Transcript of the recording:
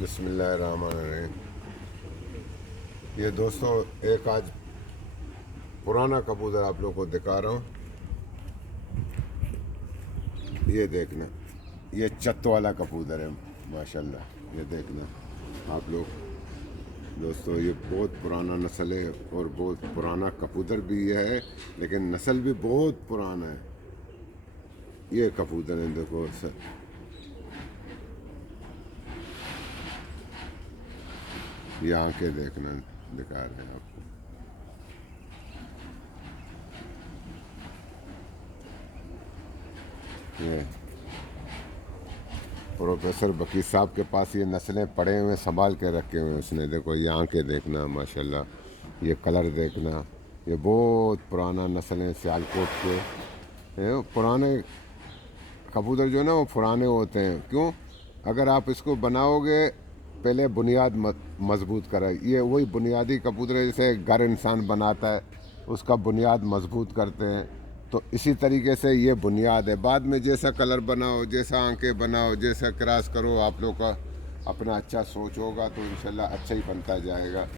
बिस्मिल्लाहिर्रहमानिर्रहीम। ये दोस्तों एक आज पुराना कबूतर आप लोग को दिखा रहा हूँ। ये देखना, ये चत्त वाला कबूतर है माशाल्लाह। ये देखना आप लोग दोस्तों, ये बहुत पुराना नस्ल है और बहुत पुराना कबूतर भी ये है, लेकिन नस्ल भी बहुत पुराना है। ये कबूतर है, देखो सर, ये आंखें देखना दिखा रहे हैं आपको। ये प्रोफेसर बकीर साहब के पास ये नस्लें पड़े हुए संभाल के रखे हुए हैं उसने। देखो ये आंखें देखना माशाल्लाह, ये कलर देखना। ये बहुत पुराना नस्ल है सियालकोट के। ये पुराने कबूतर जो ना वो पुराने होते हैं। क्यों? अगर आप इसको बनाओगे, पहले बुनियाद मजबूत करा। ये वही बुनियादी कबूतर है, जैसे घर इंसान बनाता है उसका बुनियाद मजबूत करते हैं, तो इसी तरीके से ये बुनियाद है। बाद में जैसा कलर बनाओ, जैसा आंखें बनाओ, जैसा क्रॉस करो, आप लोग का अपना अच्छा सोच होगा तो इंशाल्लाह अच्छा ही बनता जाएगा।